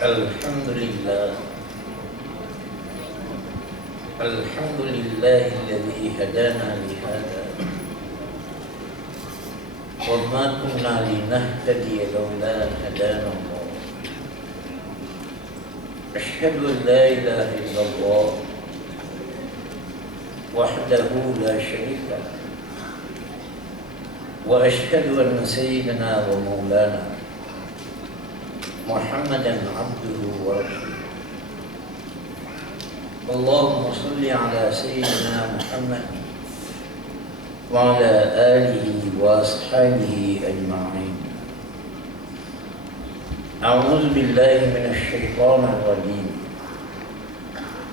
الحمد لله الحمد لله الذي هدانا لهذا. وما كنا لنهتدي لولا هدانا الله. أشهد أن لا إله إلا الله وحده لا شريك له. وأشهد أن سيدنا ومولانا محمدا عبده ورسوله. اللهم صل على سيدنا محمد وعلى آله وأصحابه أجمعين. أعوذ بالله من الشيطان الرجيم.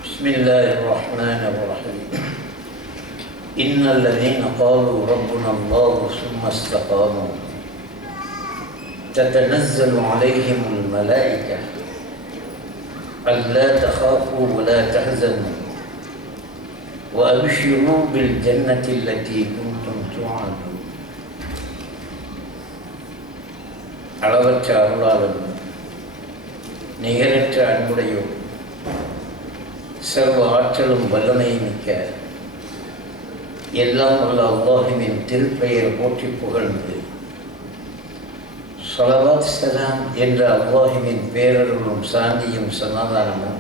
بسم الله الرحمن الرحيم. إن الذين قالوا ربنا الله ثم استقاموا تتنزل عليهم الملائكة ألا تخافوا ولا تحزنوا وأبشروا بالجنة التي كنتم توعدون அளவற்ற அருளாளன் நிகரற்ற அன்புடையும் சர்வ ஆற்றலும் வல்லமை மிக்க எல்லாம் உள்ள அல்லாஹுவின் திருப்பெயர் போற்றி புகழ்ந்து சலவாத் சலாம் என்ற அல்லாஹுவின் பேரருளும் சாந்தியும் சமாதானமும்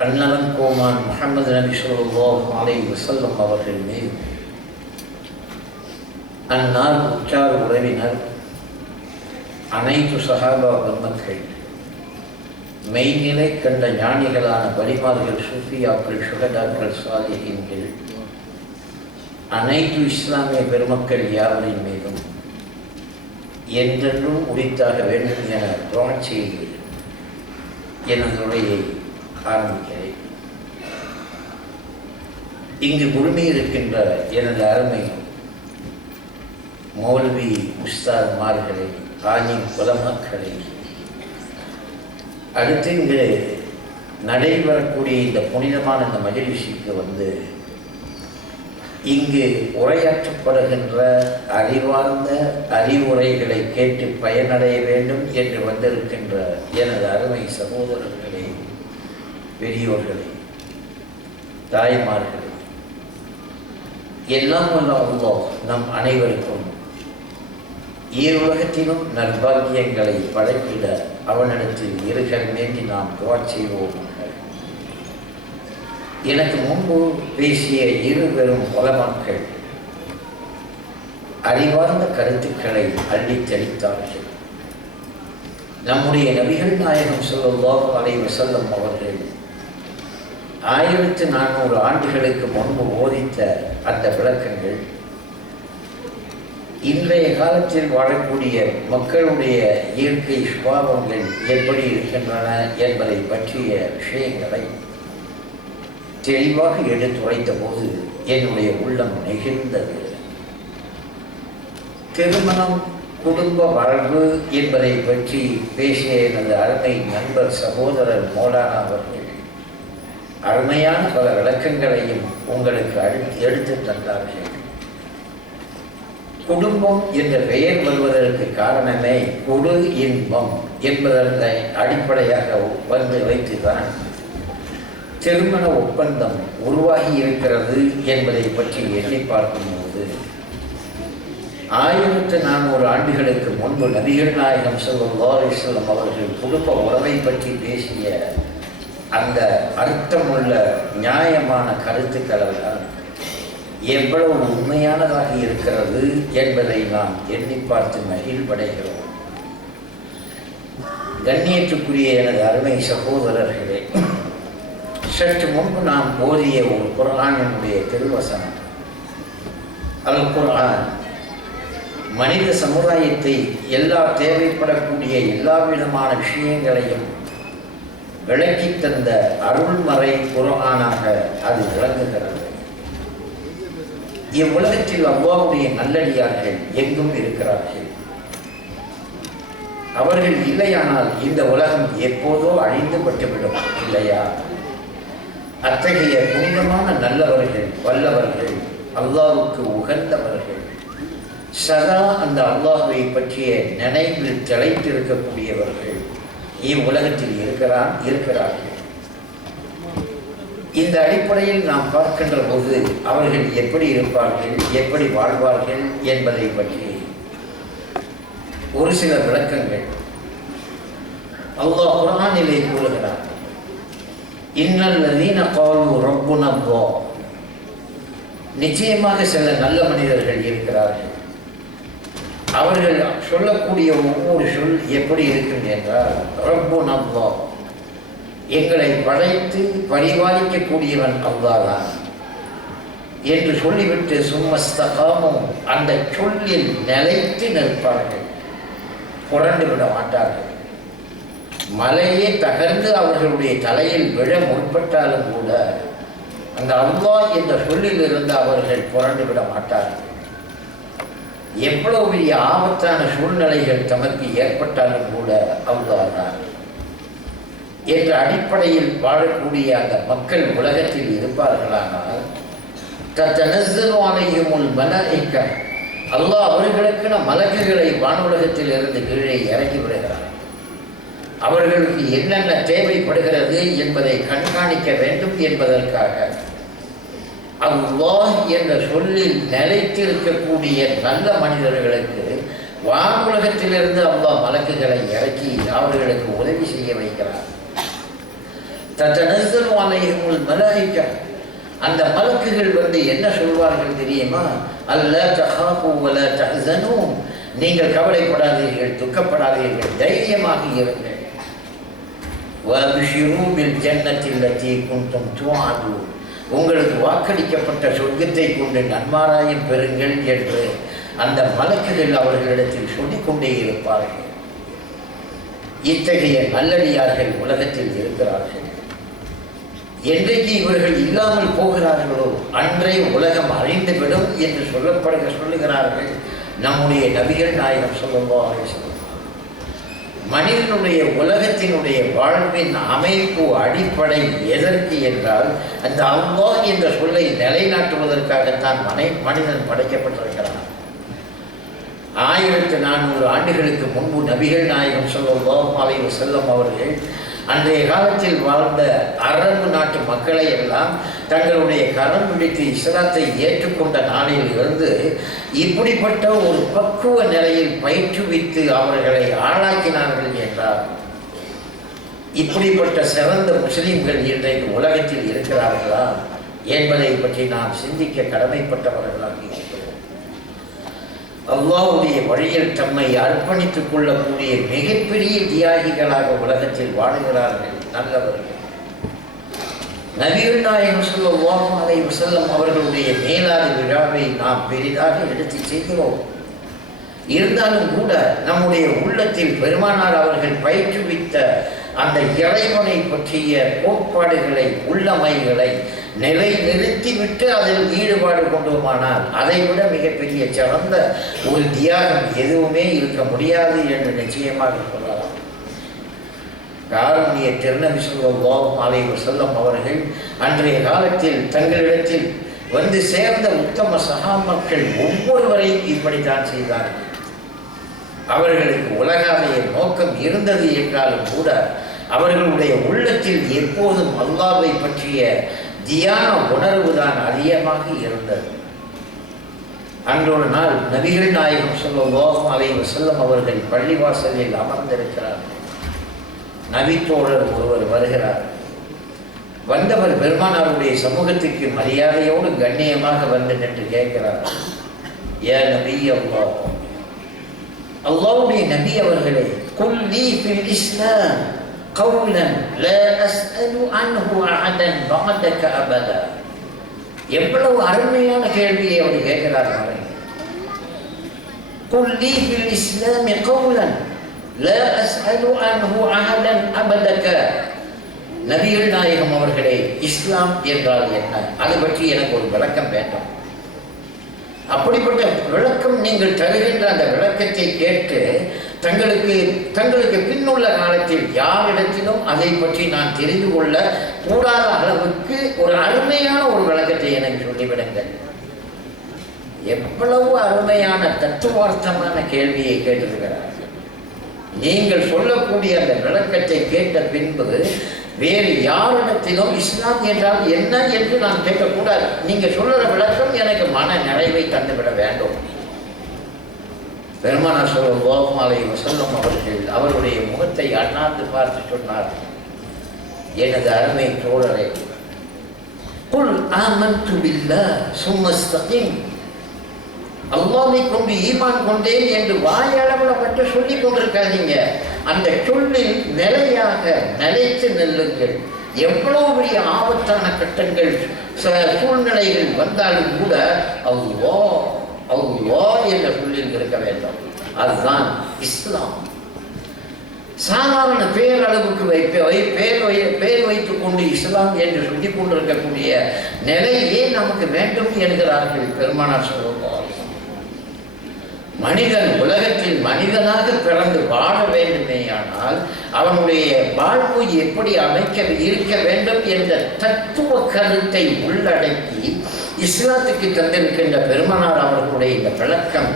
அண்ணவன் கோமான் முகமது நபி சொல்லாஹ் அலை வசல்லம் அவர்கள் மீது அந்நாள் உற்றார் உறவினர் அனைத்து சகாபா பிரம்மத்கள் மெய்நிலை கண்ட ஞானிகளான பலிமார்கள் சூஃபியாக்கள் சுகதாக்கள் சாலிகின்கள் அனைத்து இஸ்லாமிய பெருமக்கள் யாவரின் என்றென்றும் உரித்தாக வேண்டும் என துவனச் எனது உரையை ஆரம்பிக்கிறேன். இங்கு குழுமியிருக்கின்ற எனது அருமை மௌலவி உஸ்தாத்மார்களை ஆலிம் குலமக்களை அடுத்து இங்கு நடைபெறக்கூடிய இந்த புனிதமான இந்த மகிழ்ச்சிக்கு வந்து இங்கு உரையாற்றப்படுகின்ற அறிவார்ந்த அறிவுரைகளை கேட்டு பயனடைய வேண்டும் என்று வந்திருக்கின்ற எனது அருமை சகோதரர்களே பெரியோர்களே தாய்மார்களே. எல்லாம் வல்ல அல்லோ நம் அனைவருக்கும் ஈருலகத்திலும் நல்பாகியங்களை படைத்திட அவனிடத்தில் இருகள் வேண்டி நாம் துவா செய்வோம். எனக்கு முன்பு பேசிய இரு பெரும் மக்கள் அறிவார்ந்த கருத்துக்களை அள்ளித்தளித்தார்கள் நம்முடைய நபிகள் நாயகம் சொல்லுவோம் அலைவ செல்லும் அவர்கள் ஆயிரத்து நானூறு ஆண்டுகளுக்கு முன்பு போதித்த அந்த விளக்கங்கள் இன்றைய காலத்தில் வாழக்கூடிய மக்களுடைய இயற்கை சுபாவங்கள் எப்படி இருக்கின்றன என்பதை பற்றிய விஷயங்களை தெளிவாக எடுத்துரைத்த போது என்னுடைய உள்ளம் நெகிழ்ந்தது. திருமணம் குடும்ப வாழ்வு என்பதை பற்றி பேசிய எனது அருமை நண்பர் சகோதரர் மோலானா அவர்கள் அருமையான பல விளக்கங்களையும் உங்களுக்கு அடுத்து எடுத்து தந்தார்கள். குடும்பம் என்ற பெயர் வருவதற்கு காரணமே குடு இன்பம் என்பதனை அடிப்படையாக வந்து வைத்துதான் திருமண ஒப்பந்தம் உருவாகி இருக்கிறது என்பதை பற்றி எண்ணி பார்க்கும்போது ஆயிரத்து நானூறு ஆண்டுகளுக்கு முன்பு நபிகள் நாயகம் செல்வம் அவர்கள் குடும்ப உறவை பற்றி பேசிய அந்த அர்த்தமுள்ள நியாயமான கருத்துக்களெல்லாம் எவ்வளவு உண்மையானதாக இருக்கிறது என்பதை நாம் எண்ணி பார்த்து மகிழ்வடைகிறோம். கண்ணியத்துக்குரிய எனது அருமை சகோதரர்களே சற்று முன்பு நாம் போதிய ஒரு குரானினுடைய திருவசனம். அல் குரான் மனித சமுதாயத்தை எல்லா தேவைப்படக்கூடிய எல்லா விதமான விஷயங்களையும் விளக்கி தந்த அருள்மறை குரானாக அது விளங்குகிறது. இவ்வுலகத்தில் அவ்வாவுடைய நல்லடியார்கள் எங்கும் இருக்கிறார்கள்? அவர்கள் இல்லையானால் இந்த உலகம் எப்போதோ அழிந்து பட்டுவிடும் இல்லையா? அத்தகைய புனிதமான நல்லவர்கள் வல்லவர்கள் அல்லாவுக்கு உகந்தவர்கள். சதா அந்த அல்லாஹுவை பற்றிய நினைவில் திளைத்திருக்கக்கூடியவர்கள் இவ்வுலகத்தில் இருக்கிறான் இருக்கிறார்கள். இந்த அடிப்படையில் நாம் பார்க்கின்ற போது அவர்கள் எப்படி இருப்பார்கள் எப்படி வாழ்வார்கள் என்பதை பற்றி ஒரு சில விளக்கங்கள். அல்லாஹ் குரானிலே கூறுகிறார் இன்னல்லதீன காலு ரப்புன நிச்சயமாக சில நல்ல மனிதர்கள் இருக்கிறார்கள். அவர்கள் சொல்லக்கூடிய ஒவ்வொரு சொல் எப்படி இருக்கும் என்றால் ரப்புன அல்லாஹ் எங்களை படைத்து பரிபாலிக்கக்கூடியவன் அவ்வாதான் என்று சொல்லிவிட்டு சும்மஸ்தகாமும் அந்த சொல்லில் நிலைத்து நிற்பார்கள். புரண்டு விட மாட்டார்கள். மலையே தகர்ந்து அவர்களுடைய தலையில் விழ முற்பட்டாலும் கூட அந்த அல்லாஹ் என்ற சொல்லிலிருந்து அவர்கள் புரண்டு விட மாட்டார்கள். எவ்வளவு பெரிய ஆபத்தான சூழ்நிலைகள் தமக்கு ஏற்பட்டாலும் கூட அவ்வளவுதான் என்ற அடிப்படையில் வாழக்கூடிய அந்த மக்கள் உலகத்தில் இருப்பார்களானால் தத்தனஸ்தவானையும் மலரிக்க அல்லாஹ் அவர்களுக்கென மலக்குகளை வானுலகத்தில் இருந்து கீழே இறக்கி விடுகிறார்கள் அவர்களுக்கு என்னென்ன தேவைப்படுகிறது என்பதை கண்காணிக்க வேண்டும் என்பதற்காக அல்லாஹ் என்ற சொல்லில் நிலைத்திருக்கக்கூடிய நல்ல மனிதர்களுக்கு வானுலகத்திலிருந்து அல்லாஹ் வழக்குகளை இறக்கி அவர்களுக்கு உதவி செய்ய வைக்கிறார். தத்தனஸ்தல் அலைஹிமுல் மலாயிக்கா அந்த மலக்குகள் வந்து என்ன சொல்வார்கள் தெரியுமா? அல்ல தஹாபு தகசனும் நீங்கள் கவலைப்படாதீர்கள் துக்கப்படாதீர்கள் தைரியமாக இருங்கள். வபிஷிரு பில் ஜன்னத்தில் லத்தி குந்தும் துஆது உங்களுக்கு வாக்களிக்கப்பட்ட சொர்க்கத்தை கொண்டு நன்மாராயம் பெறுங்கள் என்று அந்த மலக்குகள் அவர்களிடத்தில் சொல்லிக்கொண்டே இருப்பார்கள். இத்தகைய நல்லடியார்கள் உலகத்தில் இருக்கிறார்கள். என்றைக்கு இவர்கள் இல்லாமல் போகிறார்களோ அன்றே உலகம் அழிந்துவிடும் என்று சொல்லப்படுக சொல்லுகிறார்கள் நம்முடைய நபிகள் நாயகம் சொல்லுவார்கள் மனிதனுடைய உலகத்தினுடைய வாழ்வின் அமைப்பு அடிப்படை எதற்கு என்றால் அந்த அல்லாஹ் என்ற சொல்லை நிலைநாட்டுவதற்காகத்தான் மனை மனிதன் படைக்கப்பட்டிருக்கிறான். ஆயிரத்து நானூறு ஆண்டுகளுக்கு முன்பு நபிகள் நாயகம் சொல்லுவோம் அலைவர் செல்லும் அவர்கள் அன்றைய காலத்தில் வாழ்ந்த அரபு நாட்டு மக்களை எல்லாம் தங்களுடைய கரம் பிடித்து இஸ்லாத்தை ஏற்றுக்கொண்ட நாளில் இருந்து இப்படிப்பட்ட ஒரு பக்குவ நிலையில் பயிற்றுவித்து அவர்களை ஆளாக்கினார்கள் என்றார். இப்படிப்பட்ட சிறந்த முஸ்லீம்கள் இன்றைக்கு உலகத்தில் இருக்கிறார்களா என்பதை பற்றி நாம் சிந்திக்க கடமைப்பட்டவர்களாக அல்லாவுடைய வழியில் தம்மை அர்ப்பணித்துக் கொள்ளக்கூடிய மிகப்பெரிய தியாகிகளாக உலகத்தில் வாழுகிறார்கள் நல்லவர்கள். நபிகள் நாயகம் சொல்லுவோம் அலை செல்லம் அவர்களுடைய மேலாத விழாவை நாம் பெரிதாக எடுத்து செய்கிறோம் இருந்தாலும் கூட நம்முடைய உள்ளத்தில் பெருமானார் அவர்கள் பயிற்றுவித்த அந்த இறைவனை பற்றிய கோட்பாடுகளை உள்ளமைகளை நிலை நிறுத்திவிட்டு அதில் ஈடுபாடு கொண்டோமானால் அதை விட மிகப்பெரிய சிறந்த ஒரு தியாகம் எதுவுமே இருக்க முடியாது என்று நிச்சயமாக சொல்லலாம். காரணிய திருநபி சொல்லுவோம் அலை செல்லம் அவர்கள் அன்றைய காலத்தில் தங்களிடத்தில் வந்து சேர்ந்த உத்தம சகா மக்கள் ஒவ்வொருவரையும் இப்படித்தான் செய்தார்கள். அவர்களுக்கு உலகாலய நோக்கம் இருந்தது என்றாலும் கூட அவர்களுடைய உள்ளத்தில் எப்போதும் அல்லாவை பற்றிய தியான உணர்வு தான் அதிகமாக இருந்தது. அன்றொரு நாள் நபிகள் நாயகம் சொல்லும் அலை செல்லம் அவர்கள் பள்ளிவாசலில் அமர்ந்திருக்கிறார்கள் நபித்தோழர் ஒருவர் வருகிறார். வந்தவர் பெருமானாருடைய சமூகத்திற்கு மரியாதையோடு கண்ணியமாக வந்து நின்று கேட்கிறார். ஏ நபி அல்லா அல்லாவுடைய நபி அவர்களே குல் லீ இஸ்லாம். قولا لا أسأل عنه أحدا بعدك أبدا எவ்வளவு அருமையான கேள்வியை அவர் கேட்கிறார் قل لي في الإسلام قولا لا أسأل عنه أحدا أبدك நபிகள் நாயகம் அவர்களே இஸ்லாம் என்றால் என்ன அது பற்றி எனக்கு ஒரு விளக்கம் வேண்டும் அப்படிப்பட்ட விளக்கம் நீங்கள் தருகின்ற அந்த விளக்கத்தை கேட்டு தங்களுக்கு தங்களுக்கு பின்னுள்ள காலத்தில் யாரிடத்திலும் அதை பற்றி நான் தெரிந்து கொள்ள கூடாத அளவுக்கு ஒரு அருமையான ஒரு விளக்கத்தை எனக்கு சொல்லிவிடுங்கள். எவ்வளவு அருமையான தத்துவார்த்தமான கேள்வியை கேட்டிருக்கிறார் நீங்கள் சொல்லக்கூடிய அந்த விளக்கத்தை கேட்ட பின்பு வேறு யாரிடத்திலும் இஸ்லாம் என்றால் என்ன என்று நான் கேட்கக்கூடாது. நீங்கள் சொல்லுற விளக்கம் எனக்கு மன நிறைவை தந்துவிட வேண்டும். பெருமானா சொல்லும் கோபமாலை வசல்லம் அவர்கள் அவருடைய முகத்தை அண்ணாந்து பார்த்து சொன்னார். எனது அருமை தோழரை குல் ஆமன்து பில்லாஹ் சும்ம இஸ்தகிம் கொண்டு ஈமான் கொண்டேன் என்று வாயளவில் மட்டும் சொல்லிக் கொண்டிருக்காதீங்க. அந்த சொல்லில் நிலையாக நிலைத்து நெல்லுங்கள். எவ்வளவு பெரிய ஆபத்தான கட்டங்கள் சூழ்நிலைகள் வந்தாலும் கூட அவ்வளோ அவ்வளோ என்ற புள்ளியில் இருக்க வேண்டும். அதுதான் இஸ்லாம். சாதாரண பேரளவுக்கு வைப்ப வை பேர் வை பேர் வைத்துக் கொண்டு இஸ்லாம் என்று சொல்லி கொண்டிருக்கக்கூடிய நிலையே நமக்கு வேண்டும் என்கிறார்கள் பெருமானார் சொல்லுவார் மனிதன் உலகத்தில் மனிதனாக பிறந்து வாழ வேண்டுமேயானால் அவனுடைய வாழ்வு எப்படி அமைக்க இருக்க வேண்டும் என்ற தத்துவ கருத்தை உள்ளடக்கி இஸ்லாத்துக்கு தந்திருக்கின்ற பெருமனார் அவர்களுடைய இந்த விளக்கம்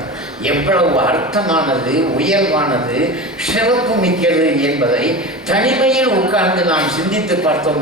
எவ்வளவு அர்த்தமானது உயர்வானது சிறப்பு மிக்கது என்பதை தனிமையில் உட்கார்ந்து நாம் சிந்தித்து பார்த்தோம்